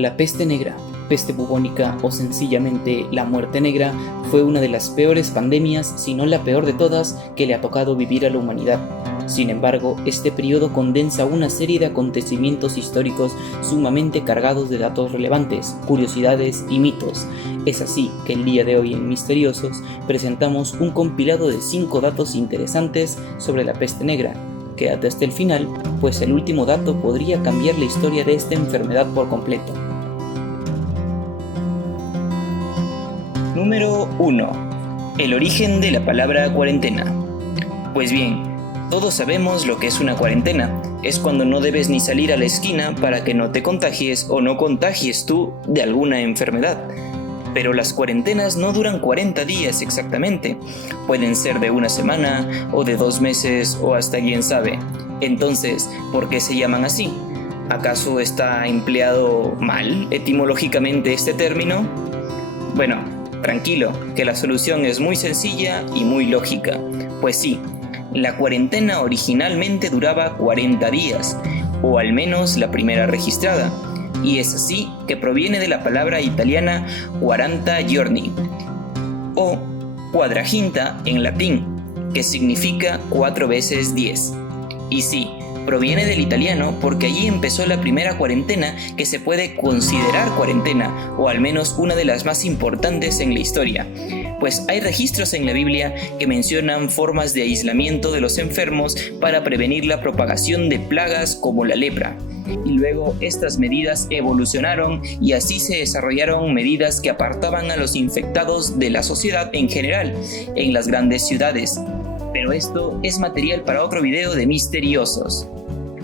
La peste negra, peste bubónica o sencillamente la muerte negra fue una de las peores pandemias, si no la peor de todas, que le ha tocado vivir a la humanidad. Sin embargo, este periodo condensa una serie de acontecimientos históricos sumamente cargados de datos relevantes, curiosidades y mitos. Es así que el día de hoy en Misteriosos presentamos un compilado de 5 datos interesantes sobre la peste negra. Quédate hasta el final, pues el último dato podría cambiar la historia de esta enfermedad por completo. Número 1. El origen de la palabra cuarentena. Pues bien, todos sabemos lo que es una cuarentena. Es cuando no debes ni salir a la esquina para que no te contagies o no contagies tú de alguna enfermedad. Pero las cuarentenas no duran 40 días exactamente. Pueden ser de una semana o de 2 meses o hasta quién sabe. Entonces, ¿por qué se llaman así? ¿Acaso está empleado mal etimológicamente este término? Bueno, tranquilo, que la solución es muy sencilla y muy lógica. Pues sí, la cuarentena originalmente duraba 40 días, o al menos la primera registrada. Y es así que proviene de la palabra italiana quaranta giorni, o quadraginta en latín, que significa 4 veces 10. Y sí, proviene del italiano porque allí empezó la primera cuarentena que se puede considerar cuarentena, o al menos una de las más importantes en la historia, pues hay registros en la Biblia que mencionan formas de aislamiento de los enfermos para prevenir la propagación de plagas como la lepra. Y luego estas medidas evolucionaron y así se desarrollaron medidas que apartaban a los infectados de la sociedad en general en las grandes ciudades. Pero esto es material para otro video de Misteriosos.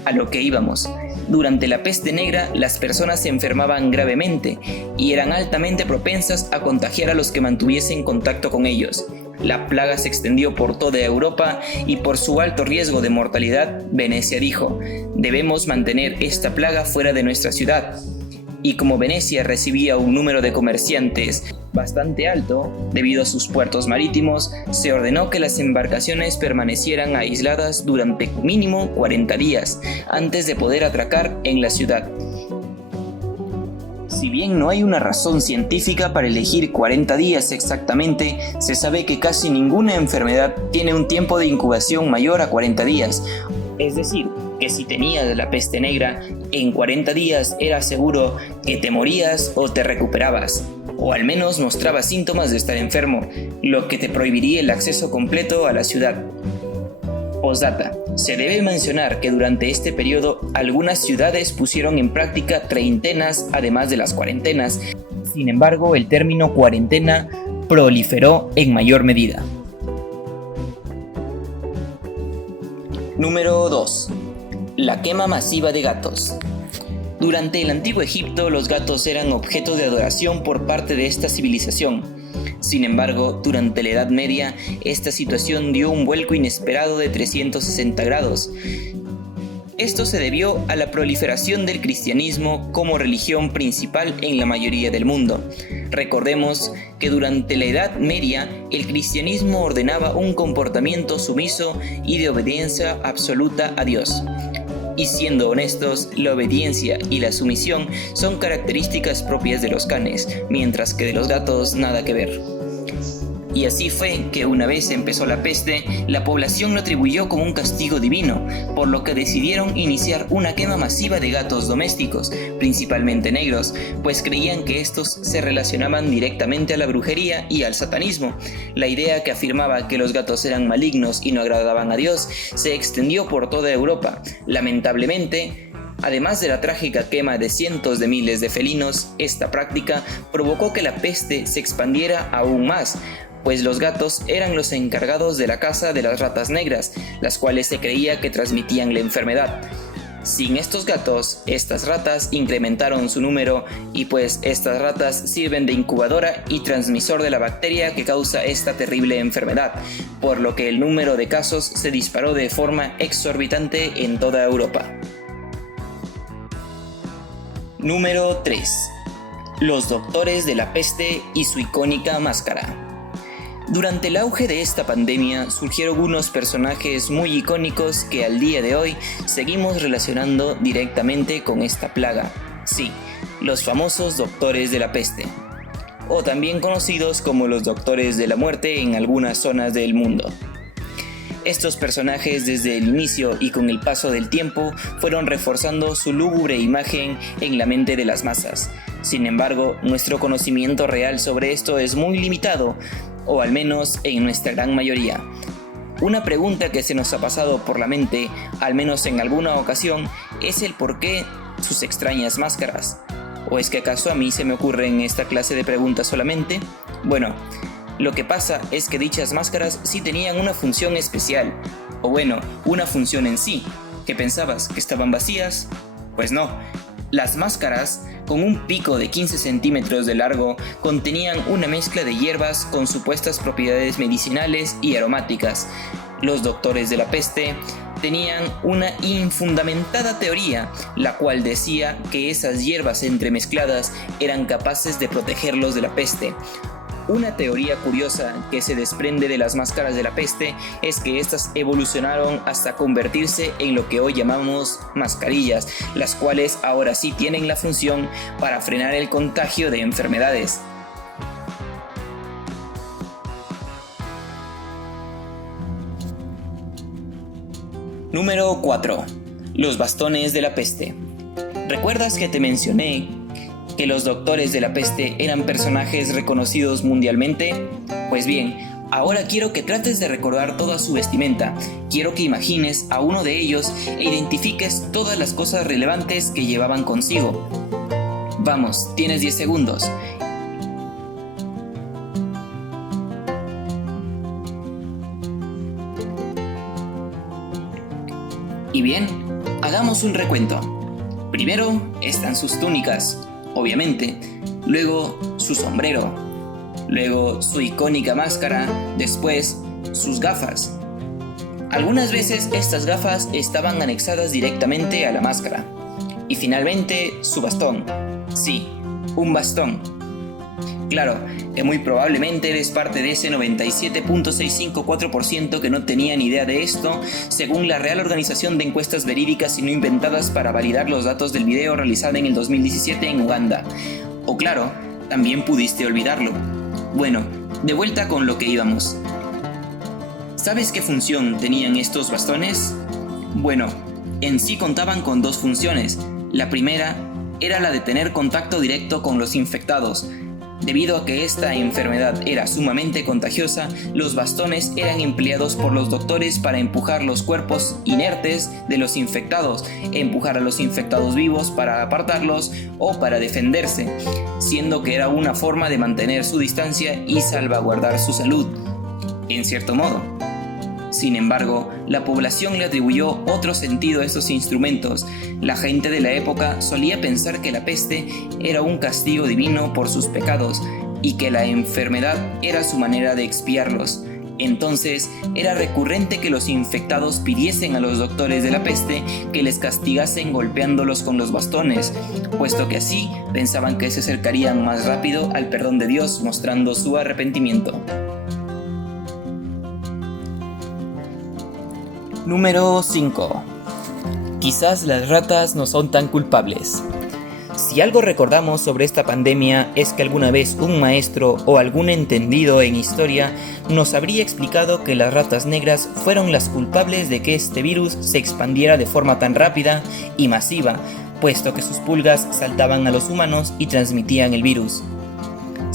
A lo que íbamos. Durante la peste negra, las personas se enfermaban gravemente y eran altamente propensas a contagiar a los que mantuviesen contacto con ellos. La plaga se extendió por toda Europa y por su alto riesgo de mortalidad, Venecia dijo: debemos mantener esta plaga fuera de nuestra ciudad. Y como Venecia recibía un número de comerciantes bastante alto, debido a sus puertos marítimos, se ordenó que las embarcaciones permanecieran aisladas durante mínimo 40 días, antes de poder atracar en la ciudad. Si bien no hay una razón científica para elegir 40 días exactamente, se sabe que casi ninguna enfermedad tiene un tiempo de incubación mayor a 40 días. Es decir, que si tenías la peste negra, en 40 días era seguro que te morías o te recuperabas, o al menos mostrabas síntomas de estar enfermo, lo que te prohibiría el acceso completo a la ciudad. Postdata. Se debe mencionar que durante este periodo algunas ciudades pusieron en práctica treintenas además de las cuarentenas. Sin embargo, el término cuarentena proliferó en mayor medida. Número 2. La quema masiva de gatos. Durante el antiguo Egipto, los gatos eran objeto de adoración por parte de esta civilización. Sin embargo, durante la Edad Media, esta situación dio un vuelco inesperado de 360 grados. Esto se debió a la proliferación del cristianismo como religión principal en la mayoría del mundo. Recordemos que durante la Edad Media, el cristianismo ordenaba un comportamiento sumiso y de obediencia absoluta a Dios. Y siendo honestos, la obediencia y la sumisión son características propias de los canes, mientras que de los gatos nada que ver. Y así fue que una vez empezó la peste, la población lo atribuyó como un castigo divino, por lo que decidieron iniciar una quema masiva de gatos domésticos, principalmente negros, pues creían que estos se relacionaban directamente a la brujería y al satanismo. La idea que afirmaba que los gatos eran malignos y no agradaban a Dios se extendió por toda Europa. Lamentablemente, además de la trágica quema de cientos de miles de felinos, esta práctica provocó que la peste se expandiera aún más, pues los gatos eran los encargados de la caza de las ratas negras, las cuales se creía que transmitían la enfermedad. Sin estos gatos, estas ratas incrementaron su número y pues estas ratas sirven de incubadora y transmisor de la bacteria que causa esta terrible enfermedad, por lo que el número de casos se disparó de forma exorbitante en toda Europa. Número 3. Los doctores de la peste y su icónica máscara. Durante el auge de esta pandemia surgieron unos personajes muy icónicos que al día de hoy seguimos relacionando directamente con esta plaga. Sí, los famosos doctores de la peste, o también conocidos como los doctores de la muerte en algunas zonas del mundo. Estos personajes desde el inicio y con el paso del tiempo fueron reforzando su lúgubre imagen en la mente de las masas. Sin embargo, nuestro conocimiento real sobre esto es muy limitado, o al menos en nuestra gran mayoría. Una pregunta que se nos ha pasado por la mente, al menos en alguna ocasión, es el por qué sus extrañas máscaras. ¿O es que acaso a mí se me ocurren esta clase de preguntas solamente? Bueno, lo que pasa es que dichas máscaras sí tenían una función especial, o bueno, una función en sí. ¿Qué pensabas? ¿Que estaban vacías? Pues no. Las máscaras, con un pico de 15 centímetros de largo, contenían una mezcla de hierbas con supuestas propiedades medicinales y aromáticas. Los doctores de la peste tenían una infundamentada teoría, la cual decía que esas hierbas entremezcladas eran capaces de protegerlos de la peste. Una teoría curiosa que se desprende de las máscaras de la peste es que estas evolucionaron hasta convertirse en lo que hoy llamamos mascarillas, las cuales ahora sí tienen la función para frenar el contagio de enfermedades. Número 4. Los bastones de la peste. ¿Recuerdas que te mencioné que los doctores de la peste eran personajes reconocidos mundialmente? Pues bien, ahora quiero que trates de recordar toda su vestimenta. Quiero que imagines a uno de ellos e identifiques todas las cosas relevantes que llevaban consigo. Vamos, tienes 10 segundos. Y bien, hagamos un recuento. Primero están sus túnicas, obviamente, luego su sombrero, luego su icónica máscara, después sus gafas. Algunas veces estas gafas estaban anexadas directamente a la máscara. Y finalmente su bastón. Sí, un bastón. Claro, que muy probablemente eres parte de ese 97.654% que no tenía ni idea de esto, según la Real Organización de Encuestas Verídicas y No Inventadas para validar los datos del video realizado en el 2017 en Uganda. O claro, también pudiste olvidarlo. Bueno, de vuelta con lo que íbamos. ¿Sabes qué función tenían estos bastones? Bueno, en sí contaban con dos funciones. La primera era la de tener contacto directo con los infectados. Debido a que esta enfermedad era sumamente contagiosa, los bastones eran empleados por los doctores para empujar los cuerpos inertes de los infectados, empujar a los infectados vivos para apartarlos o para defenderse, siendo que era una forma de mantener su distancia y salvaguardar su salud, en cierto modo. Sin embargo, la población le atribuyó otro sentido a estos instrumentos. La gente de la época solía pensar que la peste era un castigo divino por sus pecados y que la enfermedad era su manera de expiarlos. Entonces, era recurrente que los infectados pidiesen a los doctores de la peste que les castigasen golpeándolos con los bastones, puesto que así pensaban que se acercarían más rápido al perdón de Dios mostrando su arrepentimiento. Número 5. Quizás las ratas no son tan culpables. Si algo recordamos sobre esta pandemia es que alguna vez un maestro o algún entendido en historia nos habría explicado que las ratas negras fueron las culpables de que este virus se expandiera de forma tan rápida y masiva, puesto que sus pulgas saltaban a los humanos y transmitían el virus.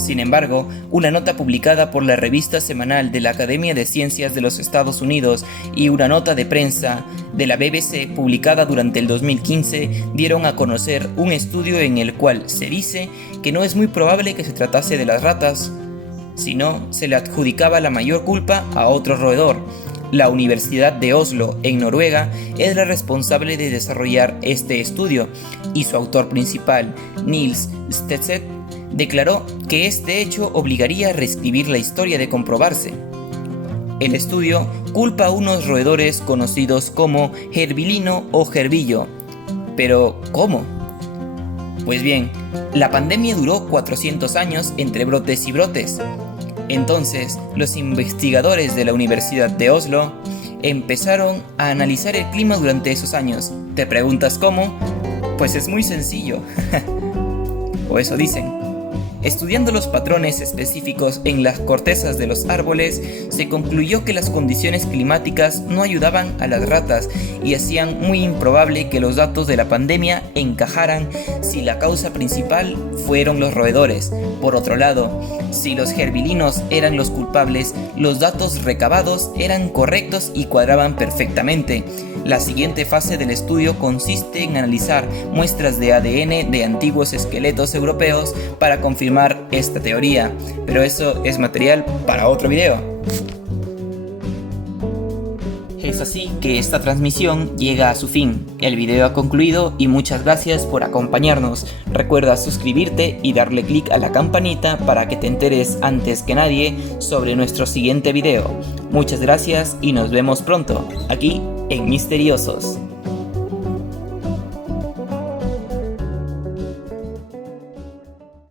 Sin embargo, una nota publicada por la revista semanal de la Academia de Ciencias de los Estados Unidos y una nota de prensa de la BBC publicada durante el 2015 dieron a conocer un estudio en el cual se dice que no es muy probable que se tratase de las ratas, sino se le adjudicaba la mayor culpa a otro roedor. La Universidad de Oslo, en Noruega, es la responsable de desarrollar este estudio y su autor principal, Niels Stedset, declaró que este hecho obligaría a reescribir la historia de comprobarse. El estudio culpa a unos roedores conocidos como gerbilino o gerbillo. Pero, ¿cómo? Pues bien, la pandemia duró 400 años entre brotes y brotes. Entonces, los investigadores de la Universidad de Oslo empezaron a analizar el clima durante esos años. ¿Te preguntas cómo? Pues es muy sencillo. o eso dicen. Estudiando los patrones específicos en las cortezas de los árboles, se concluyó que las condiciones climáticas no ayudaban a las ratas y hacían muy improbable que los datos de la pandemia encajaran si la causa principal fueron los roedores. Por otro lado, si los gerbilinos eran los culpables, los datos recabados eran correctos y cuadraban perfectamente. La siguiente fase del estudio consiste en analizar muestras de ADN de antiguos esqueletos europeos para confirmar esta teoría, pero eso es material para otro video. Es así que esta transmisión llega a su fin. El video ha concluido y muchas gracias por acompañarnos. Recuerda suscribirte y darle clic a la campanita para que te enteres antes que nadie sobre nuestro siguiente video. Muchas gracias y nos vemos pronto, aquí en Misteriosos.